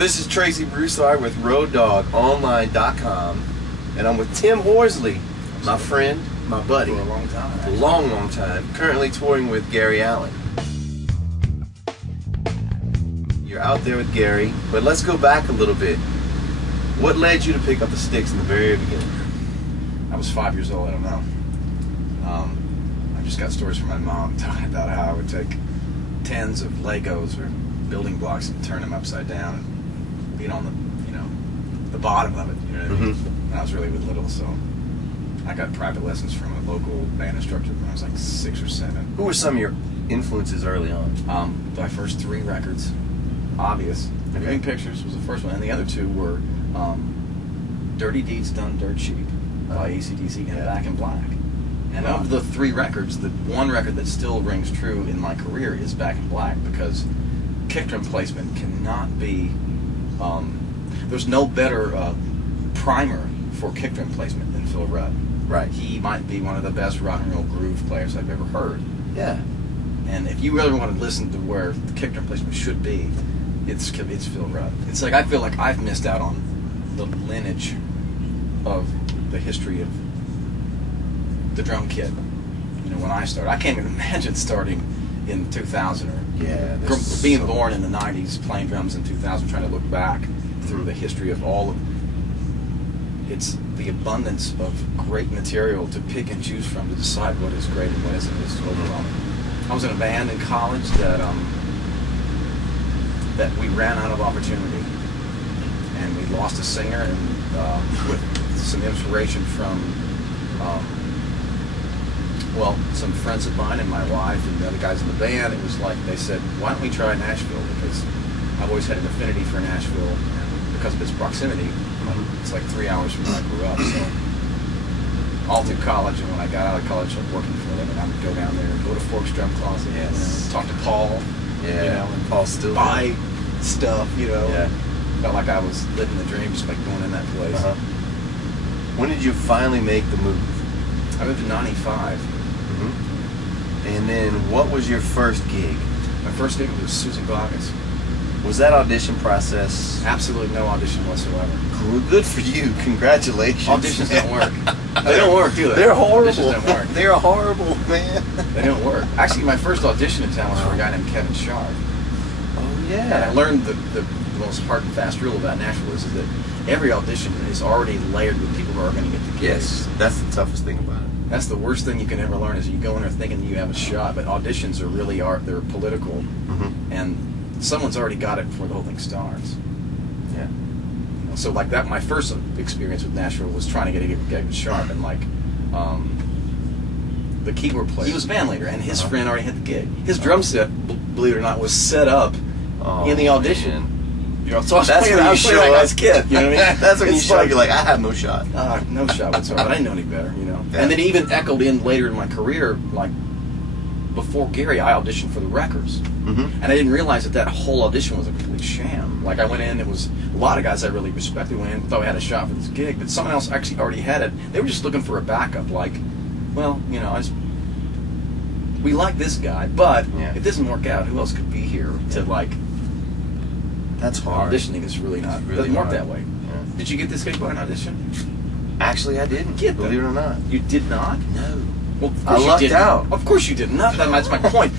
This is Tracy Broussard with RoadDawgOnline.com, and I'm with Tim Horsley, my friend, my buddy. For a long time. A long, long time. Currently touring with Gary Allan. You're out there with Gary, but let's go back a little bit. What led you to pick up the sticks in the very beginning? I was 5 years old, I don't know. I just got stories from my mom talking about how I would take tens of Legos or building blocks and turn them upside down and being on the, the bottom of it, you know what I mean? When I was really little, so I got private lessons from a local band instructor when I was like 6 or 7. Who were some of your influences early on? My first 3 records, Obvious. Okay. Moving Pictures was the first one, and the other 2 were Dirty Deeds Done Dirt Cheap by AC/DC and Back in Black. And of the 3 records, the one record that still rings true in my career is Back in Black, because kick drum placement cannot be... there's no better primer for kick drum placement than Phil Rudd. Right. He might be one of the best rock and roll groove players I've ever heard. Yeah. And if you really want to listen to where the kick drum placement should be, it's Phil Rudd. It's like I feel like I've missed out on the lineage of the history of the drum kit. You know, when I started, I can't even imagine starting in 2000 or being born in the 90s, playing drums in 2000, trying to look back through the history of all of it's the abundance of great material to pick and choose from to decide what is great and what isn't. Is overwhelming. I was in a band in college that we ran out of opportunity, and we lost a singer, and with some inspiration from some friends of mine and my wife and the other guys in the band, it was like they said, why don't we try Nashville? Because I've always had an affinity for Nashville, and because of its proximity, it's like 3 hours from where I grew up. So all through college, and when I got out of college, I was working for them, and I would go down there and go to Fork's Drum Closet, talk to Paul, and Paul still buy stuff, Felt like I was living the dream just by going in that place. When did you finally make the move? I moved in '95. And then what was your first gig? My first gig was Susie Boggess. Was that audition process? Absolutely no audition whatsoever. Good for you. Congratulations. Auditions don't work. They don't work, do they? They're horrible. Auditions don't work. They're horrible, man. They don't work. Actually, my first audition in town was for a guy named Kevin Sharp. Oh, yeah. And I learned the most hard and fast rule about Nashville is that every audition is already layered with people who are going to get the gigs. Yes, that's the toughest thing about it. That's the worst thing you can ever learn, is you go in there thinking you have a shot, but auditions they're political, and someone's already got it before the whole thing starts. Yeah. So like that, my first experience with Nashville was trying to get a gig with Sharp, and the keyboard player, he was band leader, and his friend already had the gig. His drum set, believe it or not, was set up in the audition. Man. So I was playing that guy's kid. You know what I mean? That's when you show up. You're like, I have no shot. No shot whatsoever. I didn't know any better, Yeah. And it even echoed in later in my career, like before Gary, I auditioned for the Wreckers, and I didn't realize that whole audition was a complete sham. Like I went in, it was a lot of guys I really respected went in, thought I had a shot for this gig, but someone else actually already had it. They were just looking for a backup. Like, well, we like this guy, but if it doesn't work out, who else could be here to like? That's hard. Auditioning is really not. It doesn't work that way. Yeah. Did you get this gig by an audition? Actually, I didn't. Believe it or not. You did not? No. Well, I lucked out. Of course you didn't. That's my point.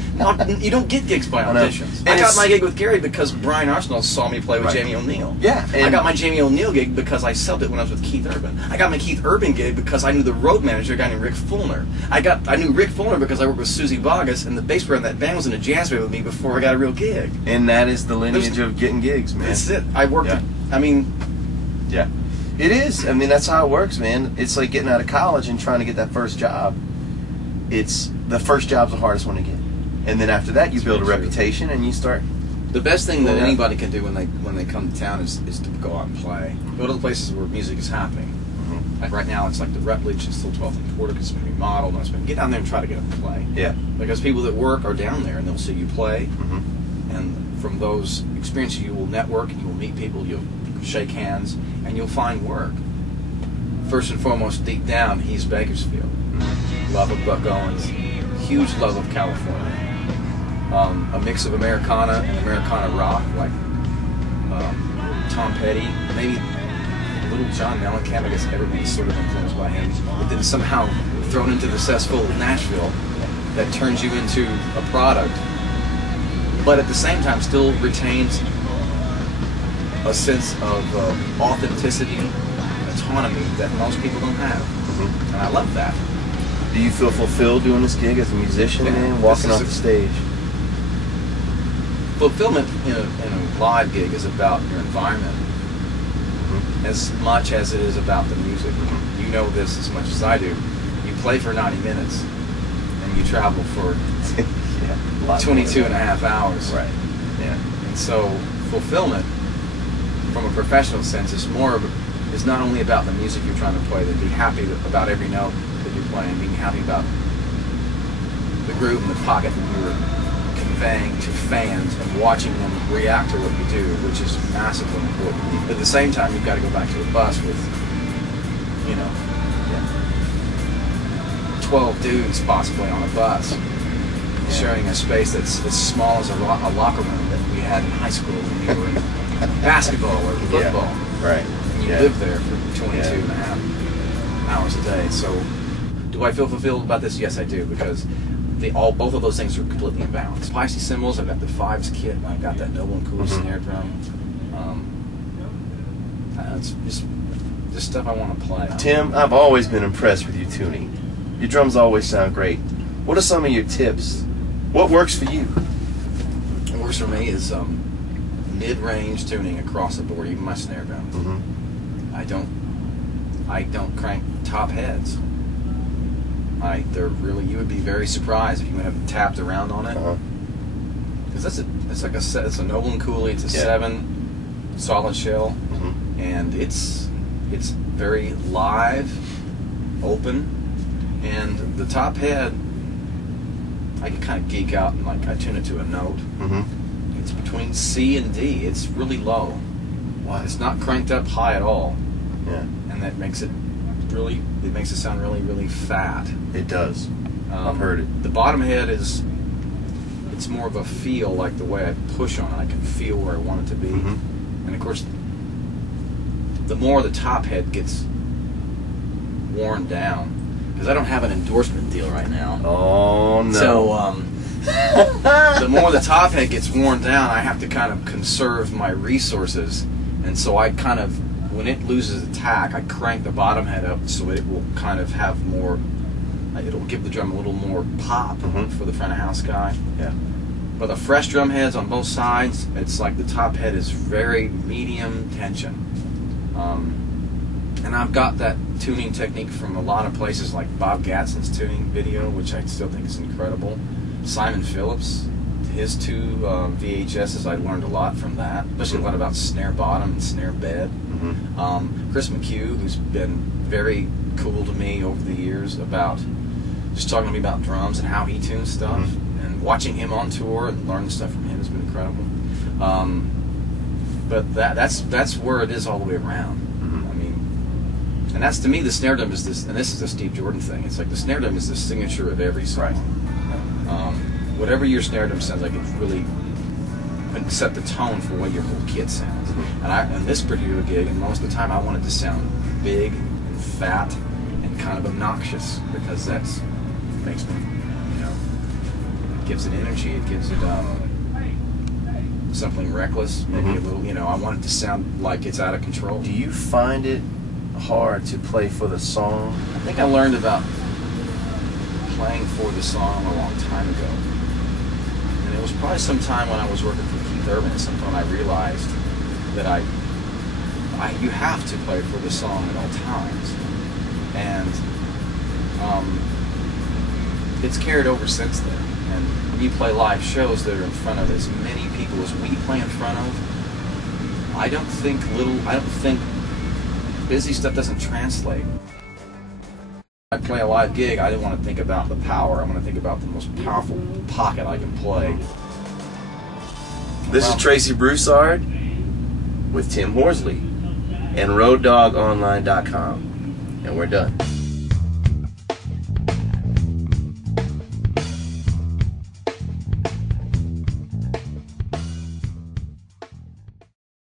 You don't get gigs by auditions. I got my gig with Gary because Brian Arsenal saw me play with Jamie O'Neill. Yeah. I got my Jamie O'Neill gig because I subbed it when I was with Keith Urban. I got my Keith Urban gig because I knew the road manager, a guy named Rick Fulner. I knew Rick Fulner because I worked with Susie Boggess, and the bass player in that band was in a jazz band with me before I got a real gig. And that is the lineage of getting gigs, man. That's it. I worked. Yeah. It is. I mean, that's how it works, man. It's like getting out of college and trying to get that first job. It's the first job's the hardest one to get, and then after that, you build a reputation and you start. The best thing that anybody can do when they come to town is to go out and play. Go to the places where music is happening. Like right now, it's like the Rutledge is still 12th and Quarter because it's been remodeled. And get down there and try to get up and play. Yeah. Because people that work are down there and they'll see you play, and from those experiences, you will network, you will meet people, you'll shake hands, and you'll find work. First and foremost, deep down, he's Bakersfield. Love of Buck Owens, huge love of California. A mix of Americana and Americana rock, like Tom Petty, maybe little John Mellencamp, I guess everybody's sort of influenced by him, but then somehow thrown into the cesspool of Nashville that turns you into a product, but at the same time still retains a sense of authenticity and autonomy that most people don't have. And I love that. Do you feel fulfilled doing this gig as a musician, man, walking off the stage? Fulfillment in a live gig is about your environment as much as it is about the music. You know this as much as I do. You play for 90 minutes and you travel for 22 and a half hours. Right. Yeah. And so fulfillment from a professional sense is is not only about the music you're trying to play, to be happy about every note that you're playing, being happy about the groove and the pocket that you're conveying to fans and watching them react to what you do, which is massively important. But at the same time, you've got to go back to a bus with, 12 dudes possibly on a bus, sharing a space that's as small as a locker room that we had in high school when you were in basketball or football. Yeah. Right. And you lived there for 22 and a half hours a day. So, do I feel fulfilled about this? Yes, I do, because both of those things are completely in balance. Pisces cymbals, I've got the Fives kit, and I've got that Noble and Cool snare drum. It's just stuff I want to play. Tim, I've always been impressed with your tuning. Your drums always sound great. What are some of your tips? What works for you? What works for me is mid-range tuning across the board, even my snare drum. I don't crank top heads. You would be very surprised if you went up and tapped around on it. Because it's a Noble and Cooley. It's a 7 solid shell, and it's very live, open, and the top head, I can kind of geek out and I tune it to a note. It's between C and D. It's really low. Wow. It's not cranked up high at all. Yeah. And that makes it makes it sound really, really fat. It does. I've heard it. The bottom head it's more of a feel, like the way I push on it. I can feel where I want it to be. And of course, the more the top head gets worn down, because I don't have an endorsement deal right now. Oh, no. So, the more the top head gets worn down, I have to kind of conserve my resources. And so I kind of, when it loses attack, I crank the bottom head up so it will kind of have more, it'll give the drum a little more pop for the front of house guy. Yeah. But the fresh drum heads on both sides, it's like the top head is very medium tension. And I've got that tuning technique from a lot of places, like Bob Gadsden's tuning video, which I still think is incredible. Simon Phillips, his 2 VHSs, I learned a lot from that, especially a lot about snare bottom and snare bed. Chris McHugh, who's been very cool to me over the years about just talking to me about drums and how he tunes stuff, and watching him on tour and learning stuff from him has been incredible. But that's where it is all the way around. And that's, to me, the snare drum is this, and this is a Steve Jordan thing. It's like the snare drum is the signature of every song. Whatever your snare drum sounds like, it really can set the tone for what your whole kit sounds. And this particular gig, and most of the time, I want it to sound big and fat and kind of obnoxious, because that's makes me, it gives it energy. It gives it something reckless, maybe a little. I want it to sound like it's out of control. Do you find it hard to play for the song? I think I learned about playing for the song a long time ago, and it was probably sometime when I was working for Keith Urban. At some point, I realized that you have to play for the song at all times, and it's carried over since then. And when you play live shows that are in front of as many people as we play in front of, I don't think busy stuff doesn't translate. I play a live gig, I didn't want to think about the power. I want to think about the most powerful pocket I can play. This is Tracy Broussard with Tim Horsley and RoadDawgOnline.com, and we're done.